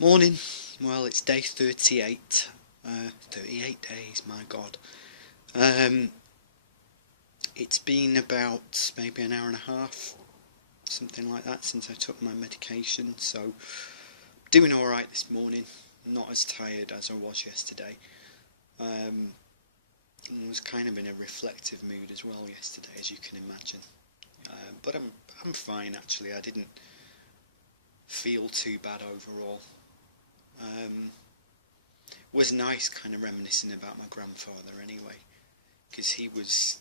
Morning. Well, it's day 38. 38 days, my God. Um, it's been about maybe an hour and a half, something like that, since I took my medication. So, doing alright this morning. Not as tired as I was yesterday. Um, I was kind of in a reflective mood as well yesterday, as you can imagine. But I'm fine actually. I didn't feel too bad overall. Um, was nice kind of reminiscing about my grandfather anyway, because he was,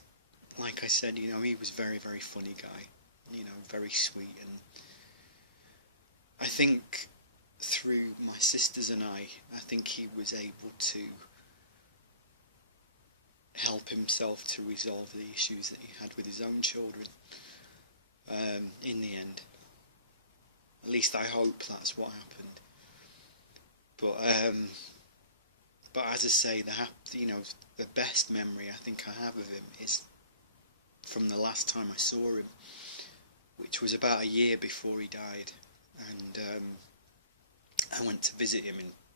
like I said, he was very, very funny guy, very sweet, and I think through my sisters and I think he was able to help himself to resolve the issues that he had with his own children, in the end. At least I hope that's what happened. But but as I say, the best memory I think I have of him is from the last time I saw him, which was about a year before he died, and I went to visit him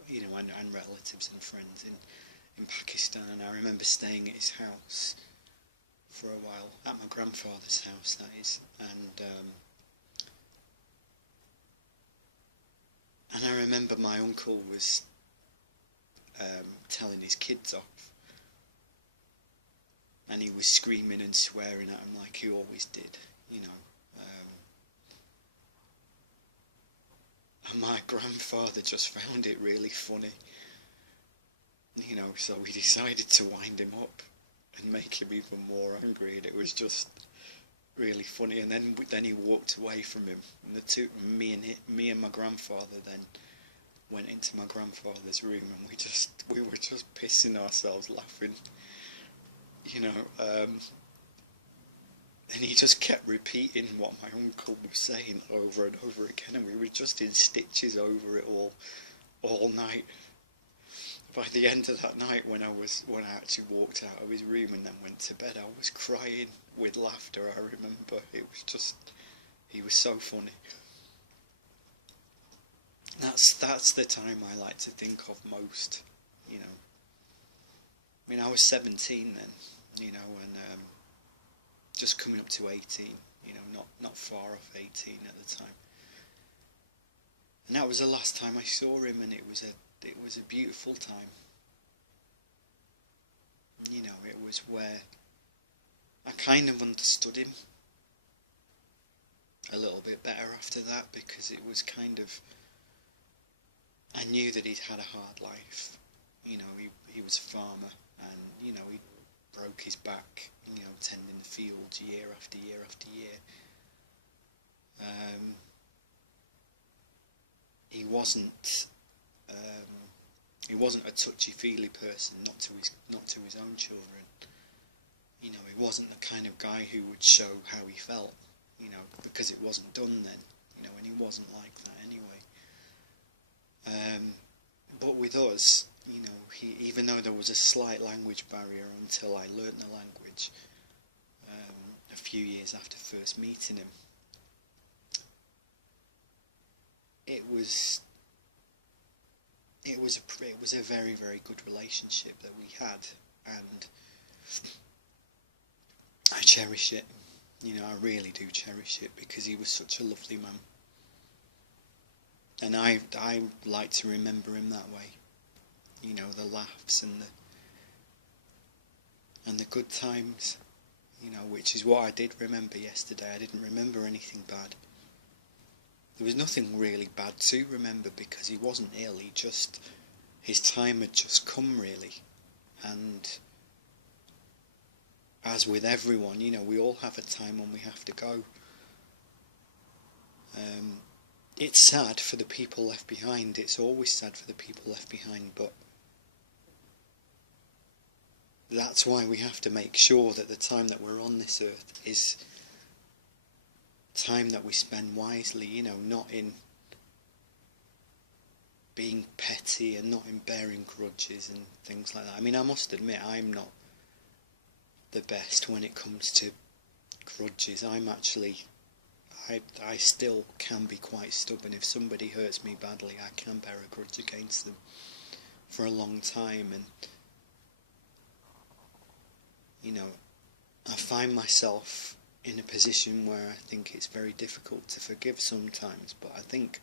and relatives and friends in Pakistan, and I remember staying at his house for a while, at my grandfather's house that is, and I remember my uncle was telling his kids off, and he was screaming and swearing at them like he always did, you know. And my grandfather just found it really funny, so we decided to wind him up and make him even more angry, and it was just really funny. And then he walked away from him, and me and my grandfather then went into my grandfather's room, and we were just pissing ourselves laughing, you know. And he just kept repeating what my uncle was saying over and over again, and we were just in stitches over it all night. By the end of that night, when I actually walked out of his room and then went to bed, I was crying with laughter. I remember he was so funny. That's the time I like to think of most, you know. I mean, I was 17 then, and just coming up to 18, not far off 18 at the time. And that was the last time I saw him, and it was a beautiful time. It was where I kind of understood him a little bit better after that, because it was kind of, I knew that he'd had a hard life. He was a farmer, and he broke his back, tending the fields year after year after year. He wasn't he wasn't a touchy-feely person, not to his own children. He wasn't the kind of guy who would show how he felt, because it wasn't done then, and he wasn't like that anyway. But with us, even though there was a slight language barrier until I learnt the language, a few years after first meeting him, it was a very, very good relationship that we had, and I cherish it. I really do cherish it, because he was such a lovely man, and I like to remember him that way. The laughs and the good times. Which is what I did remember yesterday. I didn't remember anything bad. There was nothing really bad to remember, because he wasn't ill. His time had just come, really. And as with everyone, we all have a time when we have to go. It's sad for the people left behind. It's always sad for the people left behind, but that's why we have to make sure that the time that we're on this earth is time that we spend wisely, not in being petty and not in bearing grudges and things like that. I mean, I must admit, I'm not the best when it comes to grudges. I still can be quite stubborn. If somebody hurts me badly, I can bear a grudge against them for a long time, and you know, I find myself in a position where I think it's very difficult to forgive sometimes, but I think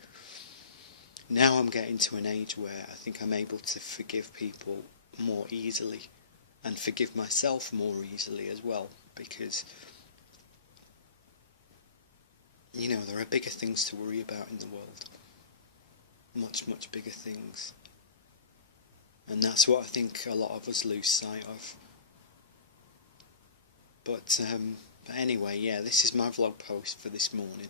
now I'm getting to an age where I think I'm able to forgive people more easily and forgive myself more easily as well, because you know, there are bigger things to worry about in the world, much bigger things, and that's what I think a lot of us lose sight of. But anyway, yeah, this is my vlog post for this morning.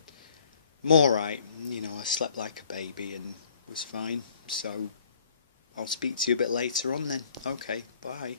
I'm alright, you know, I slept like a baby and was fine, so I'll speak to you a bit later on then. Okay, bye.